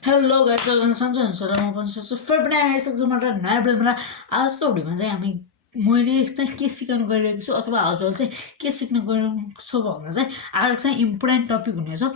Hello guys, सन्चै हुनुहुन्छ र म पनि सोच्छु फेरि पनि आइसक्छु मतलब नयाँ भिडियोमा। आजको भिडियोमा चाहिँ मैले चाहिँ के सिकाउनु गइरहेको छु अथवा हजुरले चाहिँ के सिक्न गइरहेको छु भन्दा चाहिँ आज चाहिँ इम्पोर्टेन्ट टपिक हुनेछ र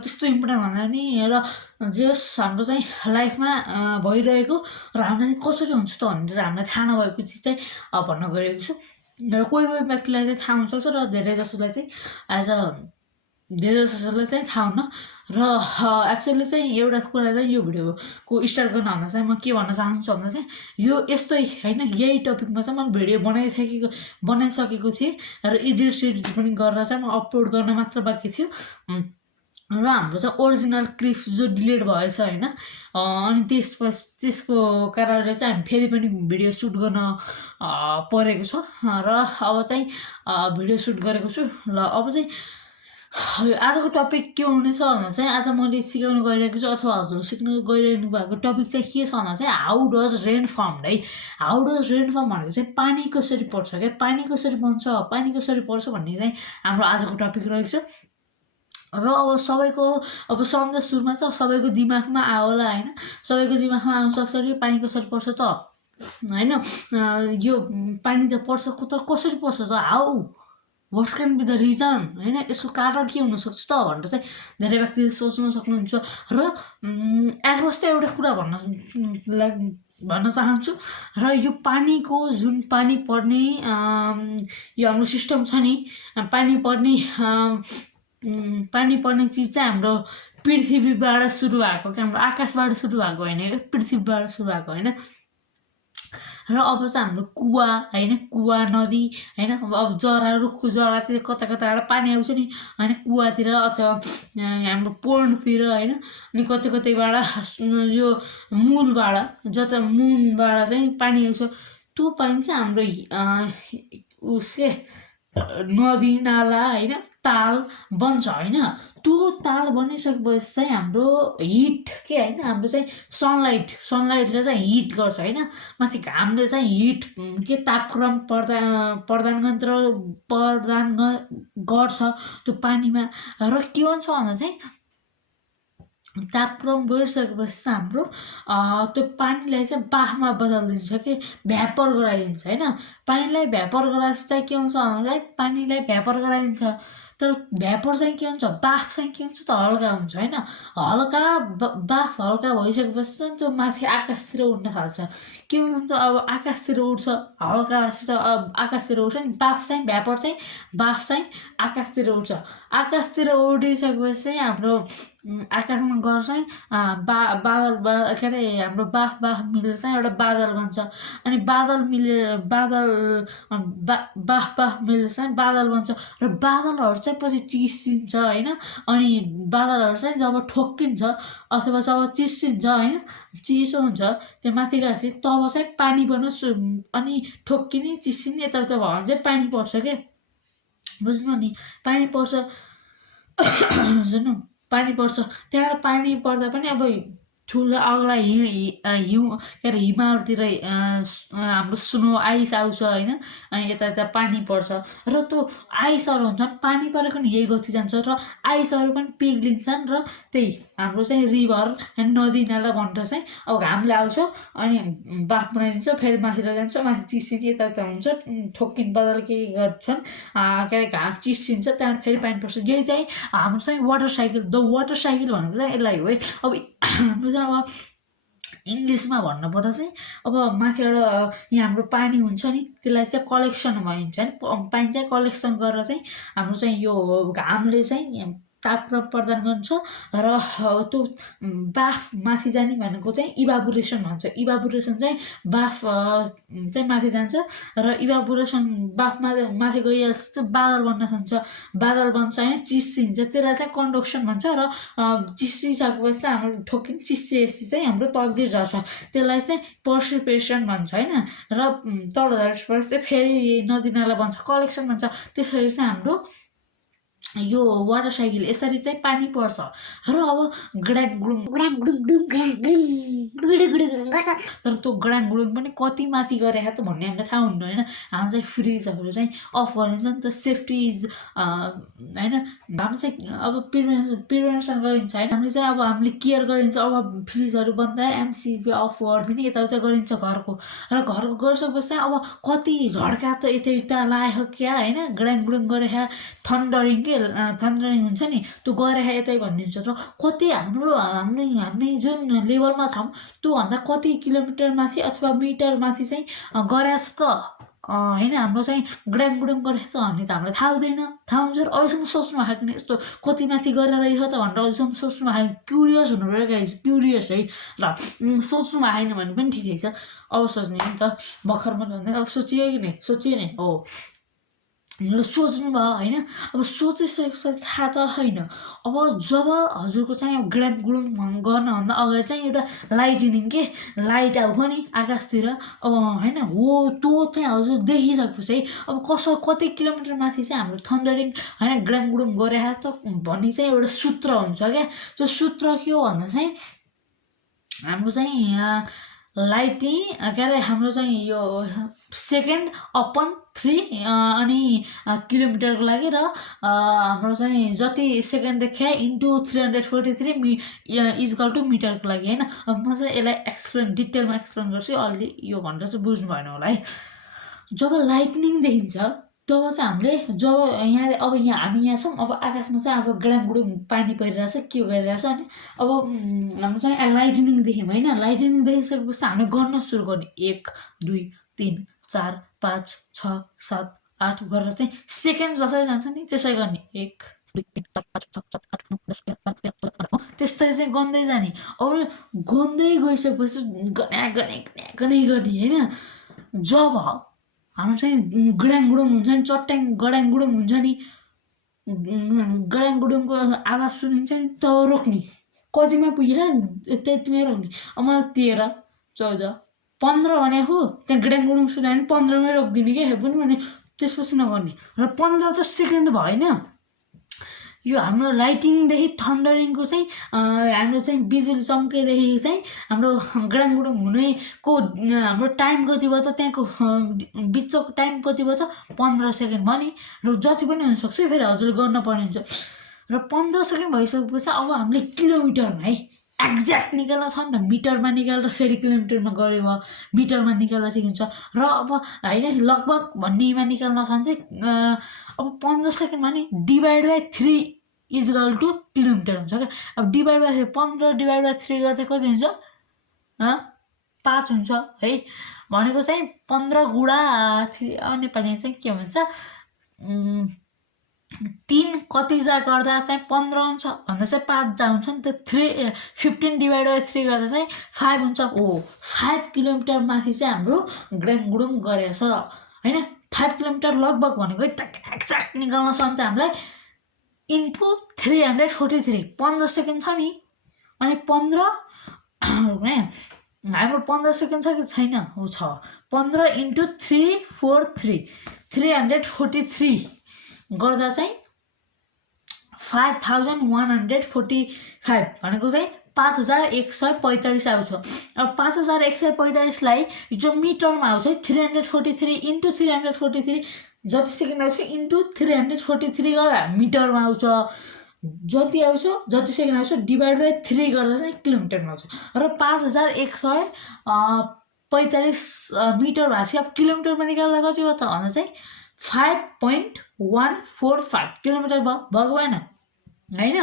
त्यस्तो इम्पोर्टेन्ट भन्दा पनि र जे होस् हाम्रो चाहिँ लाइफमा भइरहेको र हामीलाई कसरी हुन्छ त भनेर चाहिँ हामीलाई थाहा नभएको चिज चाहिँ भन्न गइरहेको छु। र कोही कोही व्यक्तिलाई चाहिँ थाहा हुनसक्छ र धेरै जसोलाई चाहिँ धेरै जसोलाई चाहिँ थाहा हुन्न। र एक्चुअली चाहिँ एउटा कुरा चाहिँ यो भिडियोको स्टार्ट गर्नुभन्दा चाहिँ म के भन्न चाहन्छु भन्दा चाहिँ यो यस्तै होइन, यही टपिकमा चाहिँ मैले भिडियो बनाइसकेको थिएँ र एडिट पनि गरेर चाहिँ म अपलोड गर्न मात्र बाँकी थियो। र हाम्रो चाहिँ ओरिजिनल क्लिप जो डिलिट भएछ होइन, अनि त्यसको कारणले चाहिँ हामी फेरि पनि भिडियो सुट गर्न परेको छ र अब चाहिँ भिडियो सुट गरेको छु। ल अब चाहिँ आजको टपिक के हुनेछ भन्दा चाहिँ आज मैले सिकाउनु गइरहेको छु अथवा हजुर सिक्नु गइरहनु भएको टपिक चाहिँ के छ भन्दा चाहिँ हाउ डज रेन फर्म है। हाउ डज रेन फर्म भनेको चाहिँ पानी कसरी पर्छ क्या, पानी कसरी बन्छ, पानी कसरी पर्छ भन्ने चाहिँ हाम्रो आजको टपिक रहेको छ। र अब सबैको अब सम्झ सुरुमा चाहिँ सबैको दिमागमा आयो होला होइन, सबैको दिमागमा आउनसक्छ कि पानी कसरी पर्छ त होइन, यो पानी त पर्छ तर कसरी पर्छ त, how, what's can be the reason होइन, यसको कारण के हुनसक्छ त भनेर चाहिँ धेरै व्यक्तिले सोच्न सक्नुहुन्छ। र एडभान्स चाहिँ एउटा कुरा भन्न चाहन्छु। र यो पानीको जुन पानी पर्ने यो हाम्रो सिस्टम छ नि, पानी पर्ने चिज चाहिँ हाम्रो पृथ्वीबाट सुरु भएको क्या, हाम्रो आकाशबाट सुरु भएको होइन, पृथ्वीबाट सुरु भएको होइन। र अब चाहिँ हाम्रो कुवा होइन, कुवा नदी होइन, अब जरा रुखको जरातिर कता कताबाट पानी आउँछ नि होइन, कुवातिर अथवा हाम्रो पोन्डतिर होइन, अनि कतै कतैबाट यो मुनबाट चाहिँ पानी आउँछ। त्यो पानी चाहिँ हाम्रो नदी नाला होइन, ताल बन्छ होइन। त्यो ताल बनिसकेपछि चाहिँ हाम्रो हिट के होइन, हाम्रो चाहिँ सनलाइटले चाहिँ हिट गर्छ होइन, माथि घामले चाहिँ हिट के तापक्रम प्रदान गर्छ त्यो पानीमा। र के हुन्छ भन्दा चाहिँ तापक्रम बढिसकेपछि चाहिँ हाम्रो त्यो पानीलाई चाहिँ बाफमा बदलिदिन्छ कि भ्यापर गराइदिन्छ होइन। पानीलाई भ्यापर गराएपछि चाहिँ के हुन्छ भन्दा चाहिँ पानीलाई भ्यापर गराइदिन्छ, तर भ्यापर चाहिँ के हुन्छ, बाफ चाहिँ के हुन्छ त हल्का हुन्छ होइन। बाफ हल्का भइसकेपछि चाहिँ त्यो माथि आकाशतिर उड्न थाल्छ। के हुन्छ अब आकाशतिर उड्छ, हल्कासित अब आकाशतिर उड्छ नि, भ्यापर चाहिँ बाफ चाहिँ आकाशतिर उड्छ। आकाशतिर उडिसकेपछि चाहिँ हाम्रो आकाशमा गएर चाहिँ बादल के अरे हाम्रो बाफ मिलेर चाहिँ एउटा बादल बन्छ। अनि बाफ मिलेर चाहिँ बादल बन्छ र बादलहरू चाहिँ पछि चिसिन्छ होइन। अनि बादलहरू चाहिँ जब ठोक्किन्छ अथवा जब चिसिन्छ होइन, चिसो हुन्छ त्यो माथि गएपछि तब चाहिँ पानी बन्नु अनि ठोक्किने चिसिने यताउता भयो भने चाहिँ पानी पर्छ क्या, बुझ्नु नि, पानी पर्छ। सुन्नु, पानी पर्छ, त्यहाँबाट पानी पर्दा पनि अब ठुलो अग्ला हिउँ के अरे हिमालतिर हाम्रो स्नो आइस आउँछ होइन, अनि यता पानी पर्छ र त्यो आइसहरू हुन्छ, पानी परेको नि यही गति जान्छ र आइसहरू पनि पिघ्लिन्छन् र त्यही हाम्रो चाहिँ रिभर नदी नाला भनेर चाहिँ अब घामले आउँछ अनि बाफ बनाइदिन्छ, फेरि माथि जान्छ, माथि चिसिने यता हुन्छ, ठोक्किन बदल के गर्छन् के अरे घाम चिसिन्छ, त्यहाँबाट फेरि पानी पर्छ। यही चाहिँ हाम्रो चाहिँ water cycle, the water cycle भनेको चाहिँ यसलाई हो है। अब हाम्रो चाहिँ अब इङ्ग्लिसमा भन्नुपर्दा चाहिँ अब माथिबाट यहाँ हाम्रो पानी हुन्छ नि, त्यसलाई चाहिँ कलेक्सन भनिन्छ नि, पानी चाहिँ कलेक्सन गरेर चाहिँ हाम्रो चाहिँ यो घामले चाहिँ तापक्रम प्रदान गर्छ र त्यो बाफ माथि जाने भनेको चाहिँ इभापोरेसन भन्छ। इभापोरेसन चाहिँ बाफ चाहिँ माथि जान्छ र इभापोरेसन बाफमा माथि गइहाल्छ, बादल बन्न थाल्छ, बादल बन्छ होइन, चिसिन्छ, त्यसलाई चाहिँ कन्डक्सन भन्छ। र चिसिसकेपछि चाहिँ हाम्रो ठोकिन चिसिएपछि चाहिँ हाम्रो तलतिर झर्छ, त्यसलाई चाहिँ पर्सिपेसन भन्छ होइन। र तल झरेपछि चाहिँ फेरि नदी नाला बन्छ, कलेक्सन भन्छ। त्यसरी चाहिँ हाम्रो यो वाटर साइकल यसरी चाहिँ पानी पर्छ र अब गडाङ गुडुङ तर त्यो गडाङ गुडुङ पनि कति माथि गरे त भन्ने हामीलाई थाहा हुन्न होइन। हाम्रो चाहिँ फ्रिजहरू चाहिँ अफ गरिन्छ नि त, सेफ्टी इज होइन। हाम्रो चाहिँ अब प्रिभेन्सन गरिन्छ होइन, हामीले चाहिँ अब हामीले केयर गरिन्छ। अब फ्रिजहरू बन्द एमसिबी अफ गरिदिने यताउता गरिन्छ घरको, र घरको गरिसकेपछि चाहिँ अब कति झड्का त यता उता लाग्यो क्या होइन, गडाङ गुडुङ गरे थन्डरिङ थन्डरिङ हुन्छ नि त्यो गरे यतै भनिन्छ। र कति हामी जुन लेभलमा छौँ त्योभन्दा कति किलोमिटर माथि अथवा मिटर माथि चाहिँ गरेछ त होइन, हाम्रो चाहिँ गडाङ गुडुङ गरेछ त भन्ने त हामीलाई थाहा हुँदैन। थाहा हुन्छ र अहिलेसम्म सोच्नु भएको नि यस्तो कति माथि गरेर रहेछ त भनेर अहिलेसम्म सोच्नु भएको, क्युरियस हुनु पऱ्यो गाइस, क्युरियस है। र सोच्नु भएन भने पनि ठिकै छ, अब सोच्ने नि त भर्खर मात्रै भन्दा अब सोचियो नि हो सोच्नु भयो होइन। अब सोचिसकेपछि थाहा त होइन। अब जब हजुरको चाहिँ अब गडाङ गुडुङ गर्नुभन्दा अगाडि चाहिँ एउटा लाइटनिङ के लाइट आउँछ नि आकाशतिर अब होइन, हो त्यो चाहिँ हजुर देखिसकेपछि है अब कति किलोमिटर माथि चाहिँ हाम्रो थन्डरिङ होइन गडाङ गुडुङ गरे त भन्ने चाहिँ एउटा सूत्र हुन्छ क्या। त्यो सूत्र के हो भन्दा चाहिँ हाम्रो चाहिँ लाइटिङ के अरे हाम्रो चाहिँ यो सेकेन्ड अपन 3 अनि किलोमिटरको लागि र हाम्रो चाहिँ जति सेकेन्ड देखाए इन्टु 343 इजकल टु मिटरको लागि होइन। अब म चाहिँ यसलाई डिटेलमा एक्सप्लेन गर्छु, अलि यो भनेर चाहिँ बुझ्नु भएन होला है। जब लाइटनिङ देखिन्छ तब चाहिँ हामीले जब हामी यहाँ छौँ, अब आकाशमा चाहिँ अब गडाङ गुडुङ पानी परिरहेछ के गरिरहेछ अनि अब हाम्रो चाहिँ लाइटनिङ देख्यौँ होइन। लाइटनिङ देखिसकेपछि हामीले गर्न सुरु गर्ने 1 2 3 4 5 6 7 8 गरेर चाहिँ सेकेन्ड जसरी जान्छ नि त्यसै गर्ने 1 2 3 4 5 6 7 8 9 10 11 12 13 त्यस्तै चाहिँ गन्दै जाने। अब गन्दै गइसकेपछि गने होइन। जब हाम्रो चाहिँ गडाङ गुडुङ हुन्छ नि, चट्याङ गडाङ गुडुङ हुन्छ नि, गडाङ गुडुङको आवाज सुनिन्छ नि तब रोक्ने। कतिमा पुगेर त्यतिमै रोक्ने। अब मलाई 13 14 15 भने हो त्यहाँ गडाङ गुडुङ सुन्यो भने 15मै रोकिदिने क्या पनि भने त्यसपछि नगर्ने। र 15 त सेकेन्ड भएन। यो हाम्रो लाइटिङदेखि थन्डरिङको चाहिँ हाम्रो चाहिँ बिजुली चम्केदेखि चाहिँ हाम्रो गडाङ गुडुङ हुनेको हाम्रो टाइम कति भयो त, त्यहाँको बिचको टाइम कति भयो त 15 सेकेन्ड भयो नि। र जति पनि हुनसक्छ फेरि हजुरले गर्न पर्ने हुन्छ। र 15 सेकेन्ड भइसकेपछि अब हामीले किलोमिटरमा है एक्ज्याक्ट निकाल्न छ नि त, मिटरमा निकालेर फेरि किलोमिटरमा गऱ्यो भयो, मिटरमा निकाल्दा ठिक हुन्छ। र अब होइन लगभग भन्नेमा निकाल्न छ भने चाहिँ अब 15 सेकेन्ड भने divide by 3 is equal to kilometre हुन्छ क्या। अब डिभाइड बाई 15 डिभाइड बाई 3 गर्दा कति हुन्छ 5 हुन्छ है। भनेको चाहिँ 15 गुणा 3 नेपालीमा चाहिँ के भन्छ 3 कति जा गर्दा चाहिँ 15 हुन्छ भन्दा चाहिँ 5 जा हुन्छ नि त। 15 डिभाइड बाई 3 गर्दा चाहिँ 5 हुन्छ। हो 5 किलोमिटर माथि चाहिँ हाम्रो गडाङ गुडुङ गरेछ होइन। 5 किलोमिटर लगभग भनेको एक्ज्याक्ट निकाल्न सक्छ हामीलाई इन्टु 343 15 सेकेन्ड छ नि अनि 15 हाम्रो 15 सेकेन्ड छ कि छैन हो छ 15 इन्टु 343 343 गर्दा चाहिँ 5145 भनेको चाहिँ 5145 आउँछ। अब 5145 लाई जो मिटरमा आउँछ 343 इन्टु 343 जति सेकेन्ड आउँछ इन्टु 343 गर्दा मिटरमा आउँछ। जति आउँछ जति सेकेन्ड आउँछ डिभाइड बाई 3 गर्दा चाहिँ किलोमिटरमा आउँछ। र 5145 मिटर भएपछि अब किलोमिटरमा निकाल्दा कति भयो त भन्दा चाहिँ 5.145 किलोमिटर भएको भएन होइन,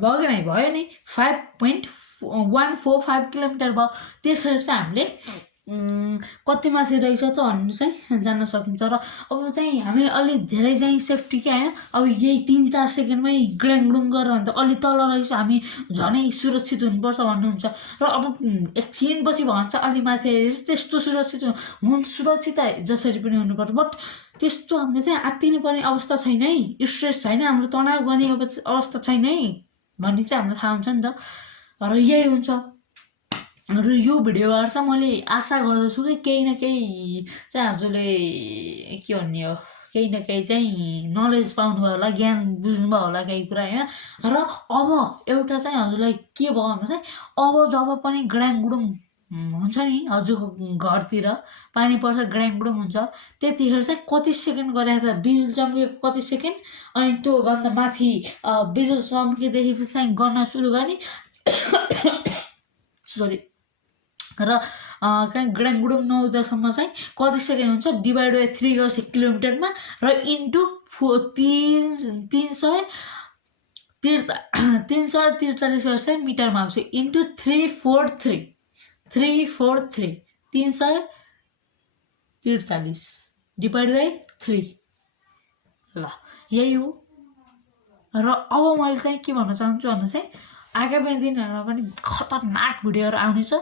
भयो नि 5.145 किलोमिटर भयो। त्यसरी चाहिँ हामीले कति माथि रहेछ त भन्नु चाहिँ जान्न सकिन्छ। र अब चाहिँ हामी अलि धेरै चाहिँ सेफ्टी के होइन, अब यही 3-4 सेकेन्डमै गडाङ गुडुङ गरेर भने त अलि तल रहेछ हामी झनै सुरक्षित हुनुपर्छ भन्नुहुन्छ। र अब एकछिनपछि भन्छ अलि माथि आइरहेछ त्यस्तो सुरक्षित जसरी पनि हुनुपर्छ। बट त्यस्तो हामीले चाहिँ आत्तिनु पर्ने अवस्था छैन है, स्ट्रेस छैन, हाम्रो तनाव गर्ने अवस्था छैन है भन्ने चाहिँ हामीलाई थाहा हुन्छ नि त। र यही हुन्छ र यो भिडियोबाट चाहिँ मैले आशा गर्दछु कि केही न केही चाहिँ हजुरले के भन्ने हो केही न केही चाहिँ नलेज पाउनुभयो होला ज्ञान बुझ्नुभयो होला केही कुरा होइन र अब एउटा चाहिँ हजुरलाई के भयो भन्दा चाहिँ अब जब पनि ग्राङगुडुङ हुन्छ नि हजुरको घरतिर पानी पर्छ ग्राङगुडुङ हुन्छ त्यतिखेर चाहिँ कति सेकेन्ड गरेको छ बिजुली चम्केको कति सेकेन्ड अनि त्योभन्दा माथि बिजुली चम्केदेखि चाहिँ गर्न सुरु गर्ने सरी र कहीँ ग्राङगुडुङ नहुँदासम्म चाहिँ कति सेकेन्ड हुन्छ डिभाइड बाई 3 गर्छ किलोमिटरमा र इन्टु 343 गर्छ मिटरमा आउँछ इन्टु 343 343 डिभाइड बाई 3 ल यही हो र अब मैले चाहिँ के भन्न चाहन्छु भन्दा चाहिँ आगामी दिनहरूमा पनि खतरनाक भिडियोहरू आउनेछ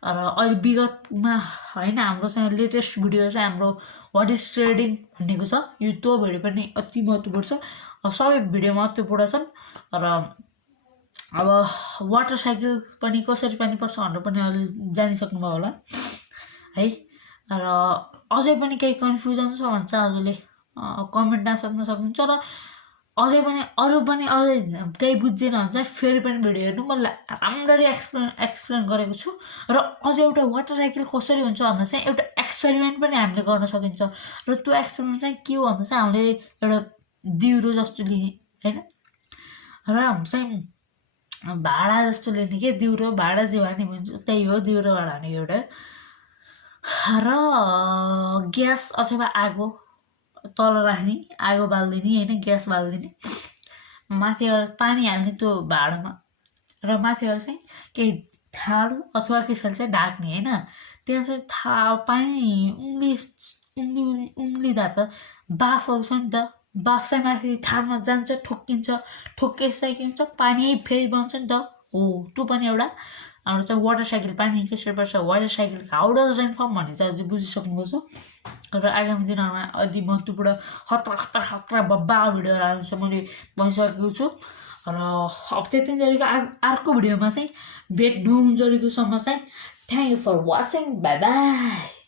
र अहिले विगतमा होइन हाम्रो चाहिँ लेटेस्ट भिडियो चाहिँ हाम्रो वाट इज ट्रेडिङ भन्नेको छ यो त्यो भिडियो पनि अति महत्त्वपूर्ण छ सबै भिडियो महत्त्वपूर्ण छन् र अब वाटर साइकल पनि कसरी पानी पर्छ भनेर पनि अहिले जानिसक्नुभयो होला है र अझै पनि केही कन्फ्युजन छ भने चाहिँ हजुरले कमेन्टमा सोध्न सक्नुहुन्छ र अझै पनि अरू पनि अझै केही बुझेन भने चाहिँ फेरि पनि भिडियो हेर्नु म राम्ररी एक्सप्लेन गरेको छु र अझै एउटा वाटर साइकल कसरी हुन्छ भन्दा चाहिँ एउटा एक्सपेरिमेन्ट पनि हामीले गर्न सकिन्छ र त्यो एक्सपेरिमेन्ट चाहिँ के हो भन्दा चाहिँ हामीले एउटा दिउरो जस्तो लिने होइन र हामी चाहिँ भाडा जस्तो लिने के दिउरो भाडा जे भने भन्छ त्यही हो दिउरो भाडा भनेको एउटा र ग्यास अथवा आगो तल राख्ने आगो बाल्दिने होइन ग्यास बाल्दिने माथिबाट पानी हाल्ने त्यो भाँडामा र माथिबाट चाहिँ केही थाल अथवा केसले चाहिँ ढाक्ने होइन त्यहाँ चाहिँ पानी उम्लिँदा त बाफ आउँछ नि त बाफ चाहिँ माथि थालमा जान्छ ठोक्किन्छ पानी फेरि बन्छ नि त हो त्यो पनि एउटा हाम्रो चाहिँ वाटर साइकल पानी कसरी पर्छ water cycle how does rain form भन्ने चाहिँ अझै बुझिसक्नुभएको छ र आगामी दिनहरूमा अलि महत्त्वपूर्ण खतरा बब्बा भिडियोहरू आउनु चाहिँ मैले भनिसकेको छु र अब त्यतिन्जेलको अर्को भिडियोमा चाहिँ भेट नहुन्जेलकोसम्म चाहिँ thank you for watching bye by